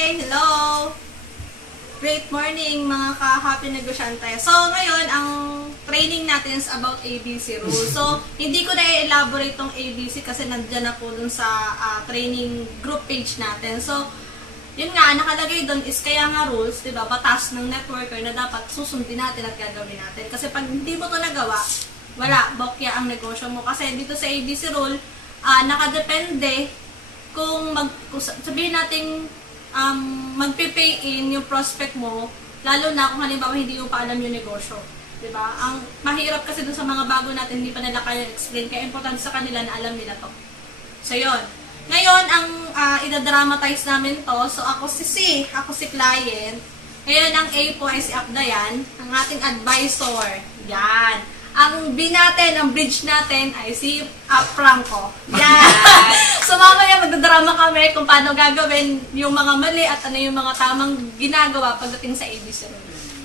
Hey! Hello! Great morning mga ka-happy negosyante. So, ngayon, ang training natin is about ABC rules. So, hindi ko na i-elaborate tong ABC kasi nandyan na po dun sa training group page natin. So, yun nga, nakalagay dun is kaya nga rules, diba, batas ng networker na dapat susundin natin at gagawin natin. Kasi pag hindi mo to nagawa, wala, bokya ang negosyo mo. Kasi dito sa ABC rule, nakadepende kung sabihin natin magpe-pay in yung prospect mo, lalo na kung halimbawa hindi mo pa alam yung negosyo. Diba? Ang mahirap kasi dun sa mga bago natin, hindi pa nila kaya explain, kaya importante sa kanila na alam nila to. So, yun. Ngayon, ang idadramatize namin to, so ako si C, ako si client. Ngayon, ang A po ay si Akdayan, ang ating advisor. Yan. Ang B natin, ang bridge natin ay si Franco. Yan. So mamaya magdadrama kami kung paano gagawin yung mga mali at ano yung mga tamang ginagawa pagdating sa ABC.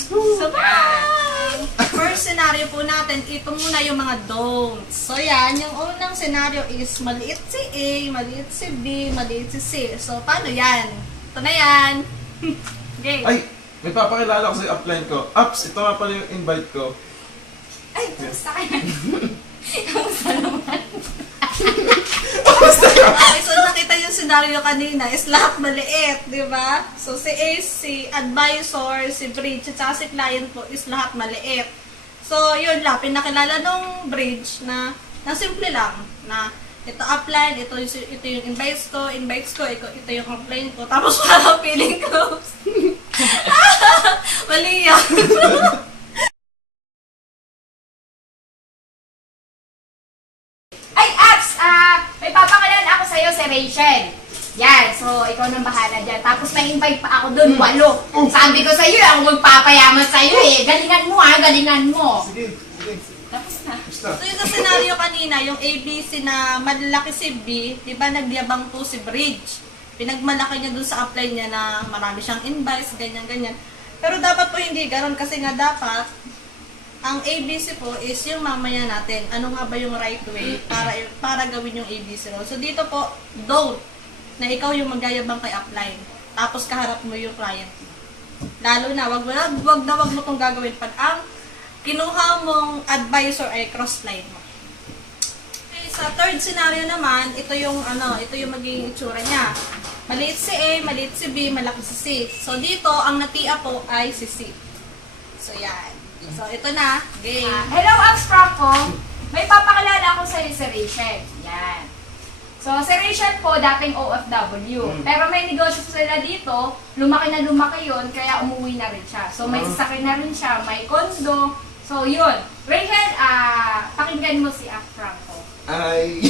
So bye! First scenario po natin, ito muna yung mga don'ts. So yan, yung unang scenario is maliit si A, maliit si B, maliit si C. So paano yan? Ito na yan. Okay. Ay, may papakilala ko sa upline ko. Ups, ito nga pala yung invite ko. Ay, kamusta ka yan? Kamusta naman? Kamusta ka? Okay, so nakita yung scenario kanina is lahat maliit, di ba? So si A, si advisor, si bridge, at saka si client po is lahat maliit. So yun lang, pinakilala nung bridge na simple lang, na ito upline, ito yung invites ko, ito yung upline ko, tapos parang feeling ko. Mali yan. May papakilala ako sa'yo si Rachel. Yan, so ikaw nang bahala dyan. Tapos may-invite pa ako doon, 8. Sabi ko sa'yo, ako magpapayaman sa'yo eh. Galingan mo galingan mo. Sige. Tapos na. So yung sa scenario kanina, yung ABC na malaki si B, di ba nagyabang po si Bridge. Pinagmalaki niya dun sa upline niya na marami siyang invites, ganyan-ganyan. Pero dapat po hindi ganon kasi nga dapat ang ABC po is yung mamaya natin, ano nga ba yung right way para gawin yung ABC role. So dito po, don't, na ikaw yung magyayabang kay upline. Tapos kaharap mo yung client mo. Lalo na, wag mo itong gagawin pag ang kinuha mong advisor ay cross-line mo. Okay, sa third scenario naman, ito yung magiging itsura niya. Maliit si A, maliit si B, malaki si C. So dito, ang natia po ay si C. So yan. So, ito na. Game. Hello, Abs Franco. May papakilala ako sa'yo si Rachel. Yan. So, si Rachel po, dating OFW. Pero may negosyo sila dito. Lumaki na lumaki yun, kaya umuwi na rin siya. So, may sasakyan na rin siya, may kondo. So, yun. Rachel, pakinggan mo si Abs Franco. Ay.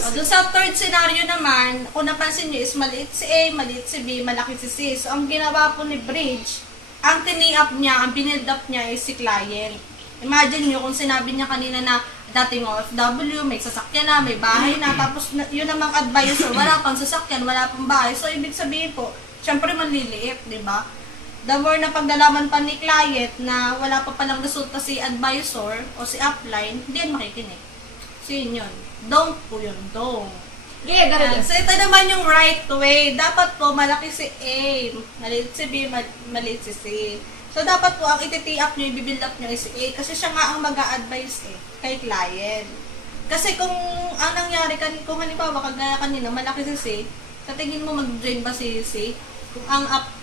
So, dun sa third scenario naman, kung napansin nyo is maliit si A, maliit si B, malaki si C. So, ang ginawa po ni Bridge, ang tini-up niya, ang binild up niya is si client. Imagine nyo kung sinabi niya kanina na dating OFW, may sasakyan na, may bahay na, tapos yun namang advisor, wala pang sasakyan, wala pang bahay. So, ibig sabihin po, syempre manliliit, di ba? The more na pagdalaman pa ni client na wala pa palang resulta si advisor o si upline, hindi yan makikinig. So, yun. Don't po yun. Don't. Yeah, ganun. So, ito naman yung right way. Dapat po, malaki si A, maliit si B, maliit si C. So, dapat po, ang iti-up nyo, i-build up nyo is si A. Kasi siya nga ang mag-a-advise kay client. Kasi kung ang nangyari, kung halimbawa, kagaya kanina, malaki si C, katingin mo mag-join ba si C?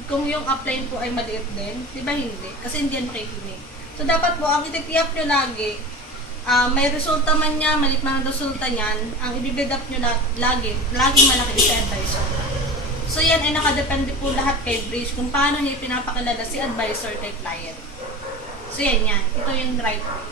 Kung yung upline po ay maliit din, di ba hindi? Kasi hindi yan makikinig. So, dapat po, ang iti-up nyo lagi, may resulta man niya, malit man ang resulta niyan, ang i-build up nyo laging malaki si advisor. So yan ay nakadepende po lahat kay Bridge kung paano niya pinapakilala si advisor kay client. So yan. Ito yung right way.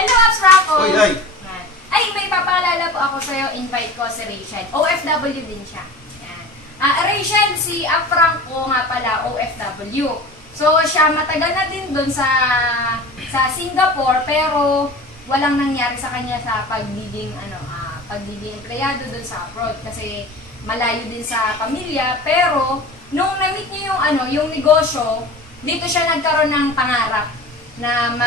Hello, Abs Franco. Oy, ay. Yan. Ay, may papaalala po ako sa'yo. Invite ko si Rachel. OFW din siya. Yan. Rachel, si Ab Franco nga pala, OFW. So, siya matagal na din dun sa Singapore, pero walang nangyari sa kanya sa pagiging empleyado dun sa abroad kasi malayo din sa pamilya. Pero nung na-meet niya yung negosyo, dito siya nagkaroon ng pangarap na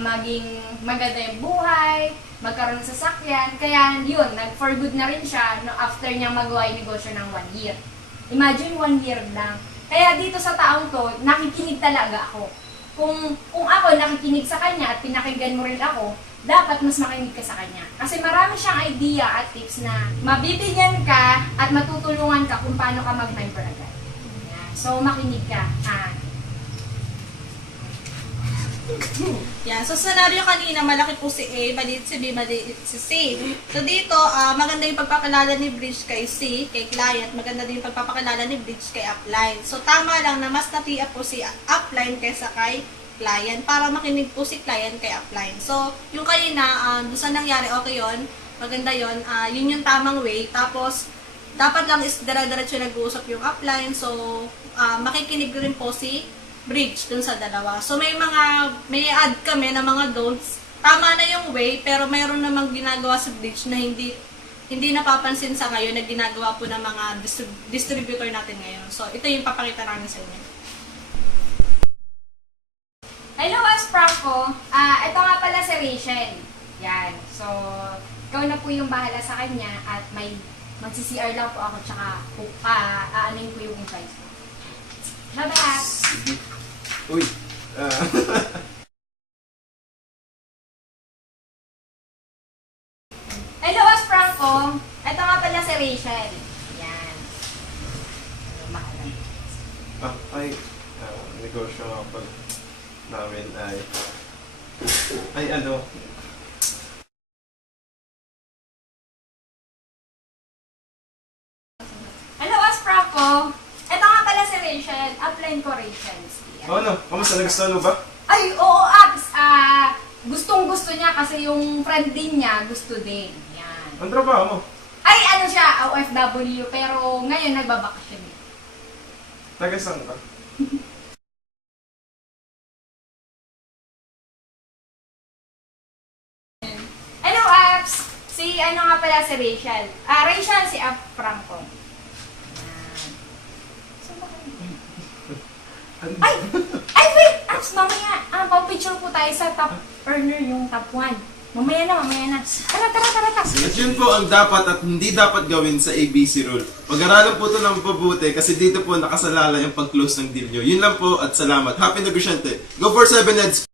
maging maganda yung buhay, magkaroon ng sasakyan. Kaya yun, nag-for good na rin siya no, after niyang magawa yung negosyo ng 1 year. Imagine 1 year lang. Kaya dito sa taong to, nakikinig talaga ako. Kung ako nakikinig sa kanya at pinakinggan mo rin ako, dapat mas makinig ka sa kanya. Kasi marami siyang idea at tips na mabibigyan ka at matutulungan ka kung paano ka mag-member agad. Yan. So, makinig ka. Yan. So, scenario kanina, malaki po si A, maliit si B, maliit si C. So, dito, maganda yung pagpapakilala ni Bridge kay C, kay client. Maganda din yung pagpapakilala ni Bridge kay upline. So, tama lang na mas natia po si upline kaysa kay client para makinig po si client kay upline. So, yung kanina, doon sa nangyari, okay yun. Maganda yun. Yun yung tamang way. Tapos, dapat lang is dire-diretso nag-uusap yung upline. So, makikinig rin po si Bridge dun sa dalawa. So, may add kami na mga don'ts. Tama na yung way, pero mayroon namang ginagawa sa Bridge na hindi napapansin sa ngayon na ginagawa po ng mga distributor natin ngayon. So, ito yung papakita namin sa inyo. Hello, As Franco. Ito nga pala si Rachel. Yan. So, ikaw na po yung bahala sa kanya at magsi-CR lang po ako tsaka aanin ko yung invite ko. Bye-bye. Uy. Hello, As Franco. Ito nga pala si Rachel. Yan. Negosyo nga pala namin ay ano. Hello, As Franco. Ito nga pala si Rachel. Upline ko, Rachel. Yan. Ano? Kamusta? Nagustuhan mo ba? Ay, oo, Abs. Gustong-gusto niya kasi yung friend din niya gusto din. Yan. Ang trabaho mo? Ay, ano siya, OFW, pero ngayon nagbabakasyon. Taga saan ka? Hello, Abs. Si ano nga pala si Rachel. Rachel, si Ab Franco. Yan. Saan ba kayo? Ay, wait! Abs, mamaya. Pang-picture po tayo sa top earner, yung top 1. Mamaya na. Tara. At yun po ang dapat at hindi dapat gawin sa ABC rule. Pag-aralan po ito ng mabuti kasi dito po nakasalala yung pag-close ng deal nyo. Yun lang po at salamat. Happy negosyante. Go for 7 heads!